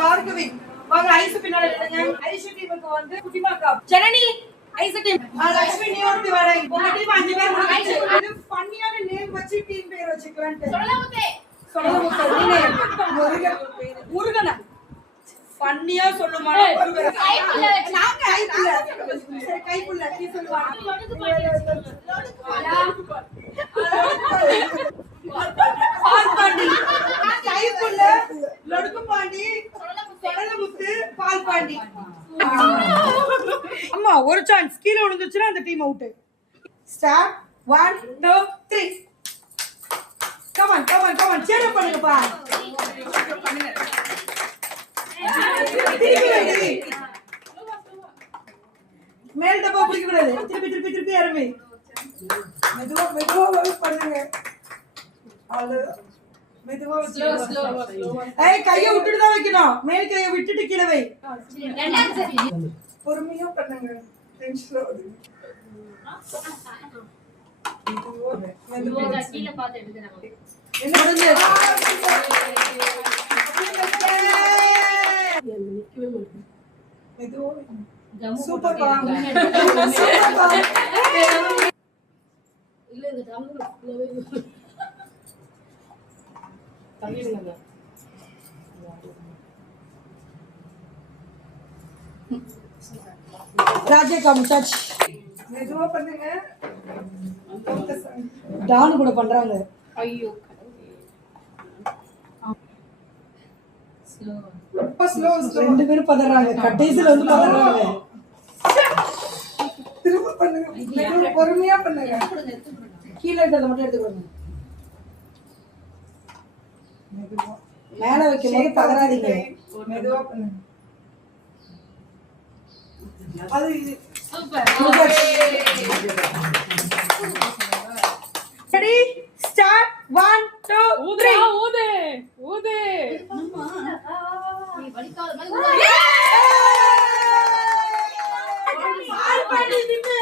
பார்கவி வாங்க ஐஸ் பின்னால எடுங்க. ஐஸ் டீமுக்கு வந்து குட்டிமாக்கா ஜனனி ஐஸ் டீம் லட்சுமி நீ ஒருத்தி வர. உங்க டீம் 5 பேர் முடிஞ்சு. இது ஃபன்னியான நேம் வச்சு டீம் பேர் வச்சுக்கலாம்னு. சொல்லமுத்தே நீனே முருகனா ஃபன்னியா சொல்லுமா? கைப்புள்ள நாங்க கைப்புள்ள சரி கைப்புள்ள நீ சொல்லுவா. பால்பாண்டி கைப்புள்ள லடுக்கு பாண்டி சொல்லமுத்து பால்பாண்டி. அம்மா ஒரு சான்ஸ் கீழ விழுந்துச்சுனா அந்த team out. Start 1 2 3 come on சேர் பண்ணுங்கப்பா. மேல் டப்பா பிடிக்க கூடாது. திருப்பி ஆரம்பி. மெதுவா பண்ணுங்க. மெதுவா ஏய் கைய விட்டுட்டு தான் வைக்கணும். மேல் கைய விட்டுட்டு கீழ வை. பொறுமையா பண்ணுங்க. டென்ஷன் ஆகுது. மெதுவா கீழ பார்த்து எடுக்கறாங்க. என்ன முடிஞ்சது? சூப்பர் பாங்க. இல்ல இந்த தமிழ்ல தமிழ்ல ராஜே காமுச்சாச் மெதுவா பண்ணுங்க. டான் கூட பண்றாங்க. ஐயோ ஸ்லோ ரெண்டு பேரும் பதறாங்க. கடைசில வந்து பதறாங்க. திரும்ப பண்ணுங்க. மெதுவா பொறுமையா பண்ணுங்க. கீழ இருக்கத மட்டும் எடுத்துக்கோங்க. மெதுவா மேல வைக்கும்போது பதறாதீங்க. மெதுவா பண்ணுங்க. அது சூப்பர். ரெடி ஸ்டார்ட் 1 2 3 ஊது அம்மா நீ வலிக்காத மாதிரி ஊது. பால்பாண்டி நின்னு.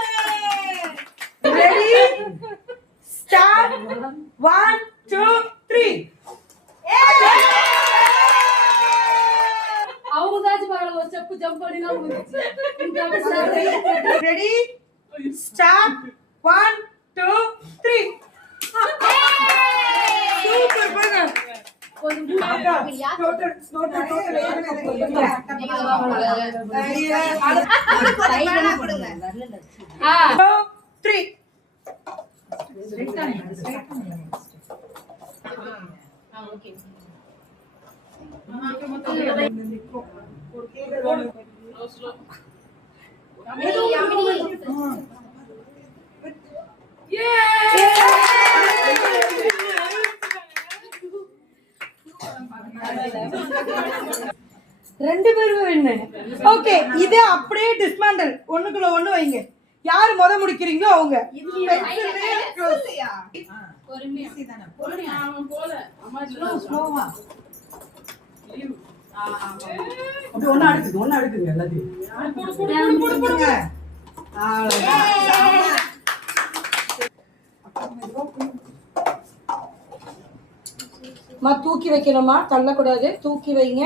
ரெடி ஸ்டார்ட் 1 2 3 அவங்க தாச்சு பாருங்க ஒரு ஸ்டெப் ஜம்ப் பண்ணினா முடிஞ்சிச்சு. ரெடி ஸ்டார்ட் 1 2 3 சூப்பர் பாருங்க. ரெண்டு பேரும் வின்னு. ஓகே இது அப்படியே டிஸ்மேண்டல். ஒண்ணுக்குள்ள ஒண்ணு வைங்க. யார் முத முடிக்கிறீங்களோ அவங்க. தூக்கி வைக்கணுமா? தள்ளக்கூடாது. தூக்கி வைங்க.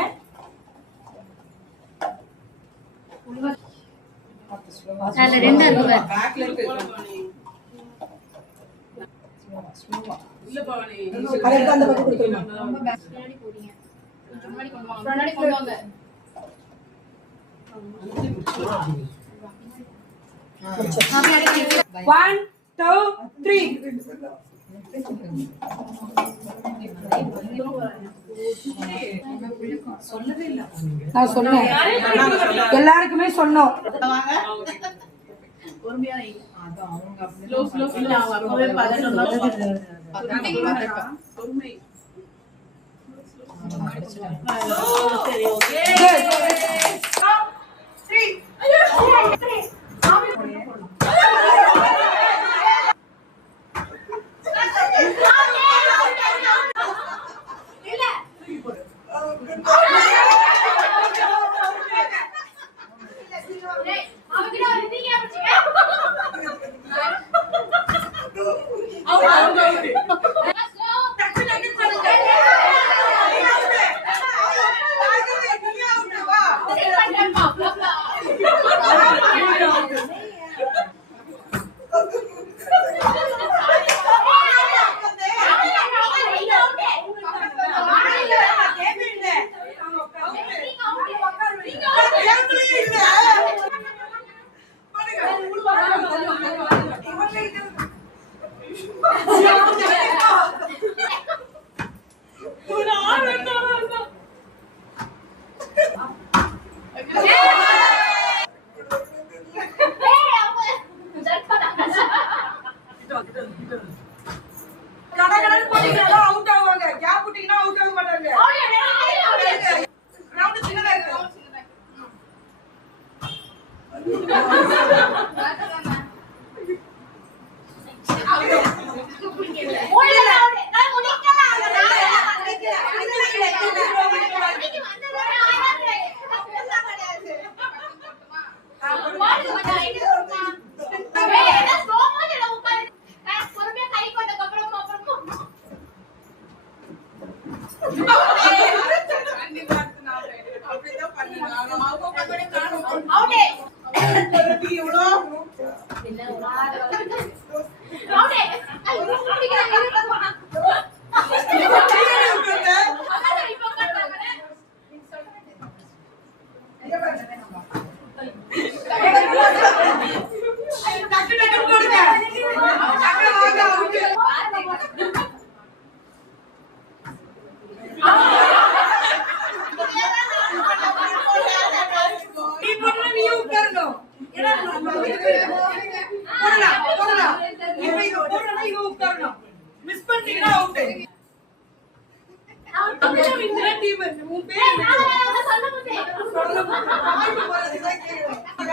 அந்த பக்கம் கொடுக்கணும். 1 2 3 நான் சொன்னேன். எல்லாருக்குமே சொன்னோம்.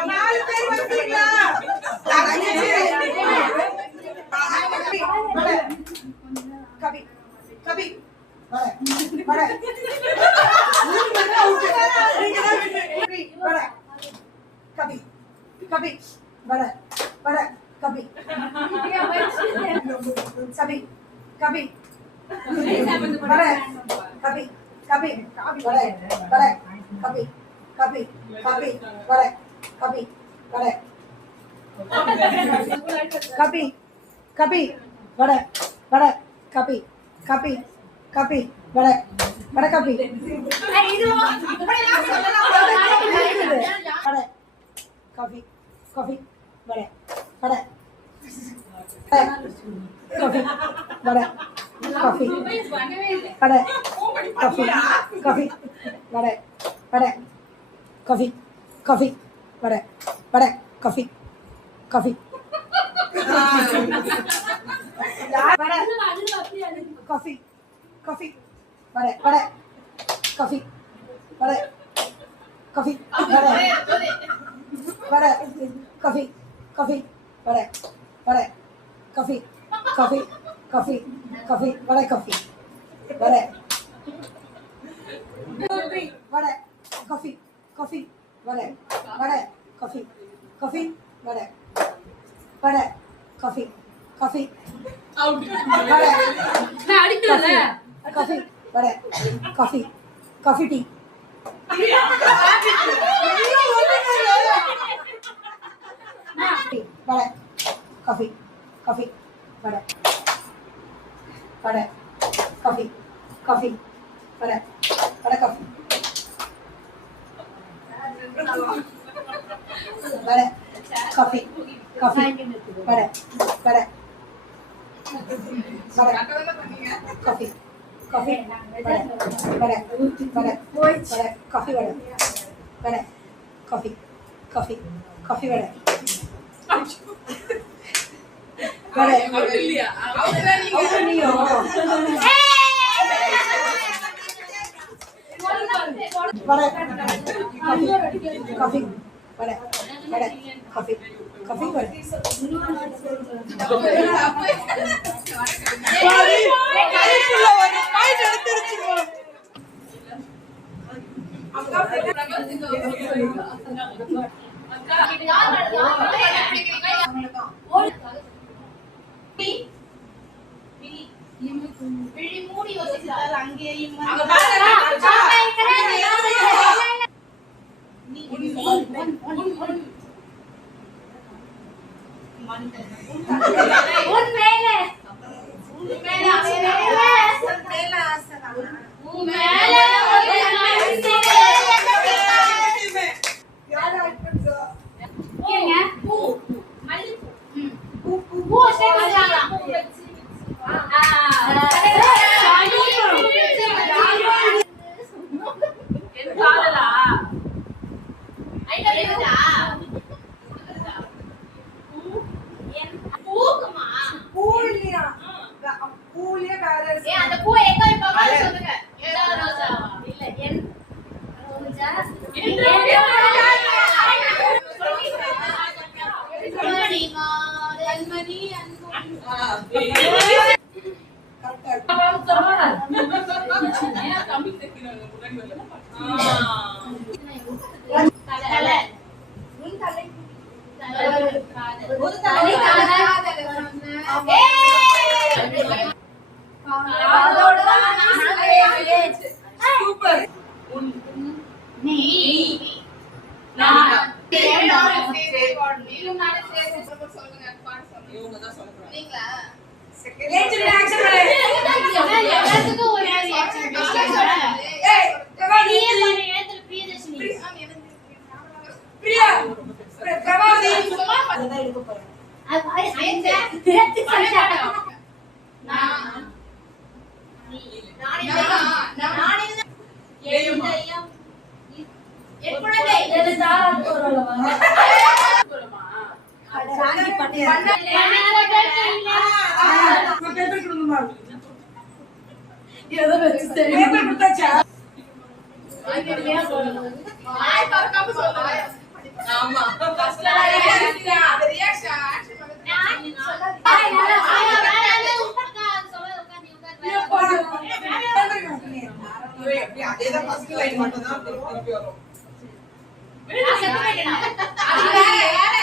நாலு பேர் வந்தீங்களா? கவி கவி வட வட கவி கவி வட வட கவி சபி கவி வட கவி கவி வட வட கவி கவி கவி வட கவி வட கவி கவி வட வட கவி கவி கவி வட வட கவி வட கவி கவி வட வட காஃபி வட காஃபி வட காஃபி காஃபி வட வட காஃபி காஃபி வட வட காஃபி காஃபி வட காஃபி காஃபி வட வட காஃபி வட காஃபி வட வட காஃபி காஃபி வட வட காஃபி காஃபி காஃபி காஃபி வட காஃபி வட வட காஃபி காஃபி வட வட காஃபி காஃபி வட வட காஃபி காஃபி வட நான் அடிக்கல காஃபி வட காஃபி காஃபி டீ வட காஃபி காஃபி வட வட காஃபி காஃபி வட வட காஃபி வட காஃபி காஃபி வட வட காஃபி காஃபி வட வட வட வட காஃபி வட வட காஃபி காஃபி காஃபி வட வட இல்லையா அவனியோ வட காஃபி வட வட காஃபி காஃபி வட ஆமா அதேதான் ஃபர்ஸ்ட் லைன் மட்டும் தான் திருப்பி வரும்.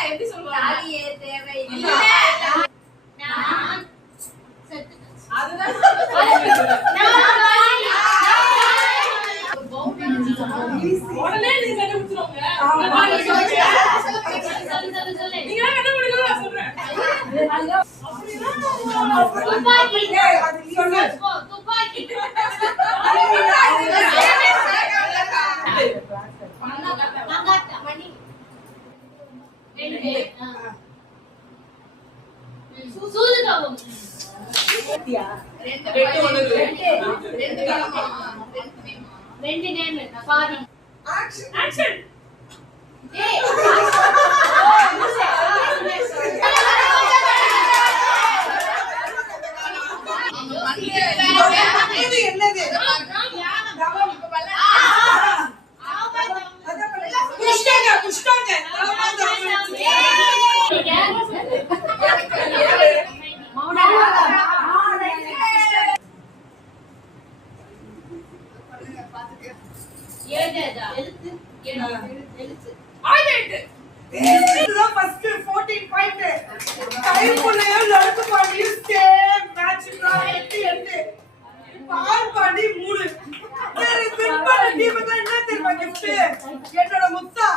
எப்படி சொல்லுவாங்க? தாலியே தேவை இல்ல. நான் செத்துட்டேன். அதுதான் உடனே நீங்க கண்டுபிடிச்சிரோங்க. நீங்க கண்டுபிடிக்கல நான் சொல்றேன். துப்பாக்கி அது சொல்லு. துப்பாக்கி. மணி. சூதுகவும். ரெண்டு நேம் பாதி. Action action. ஏய் இது என்னது? குஷ்டாங்க குஷ்டாங்க. இதுதான் ஃபர்ஸ்ட் 14 பாயிண்ட். கைப்புள்ளையும் லடுக்கு பாண்டியும் சேம் மேட்ச் தான் 8 பால் பாண்டி 3. சரி வின் பண்ண டீமுக்கு என்ன தெரியுமா gift? என்னோட முத்தா.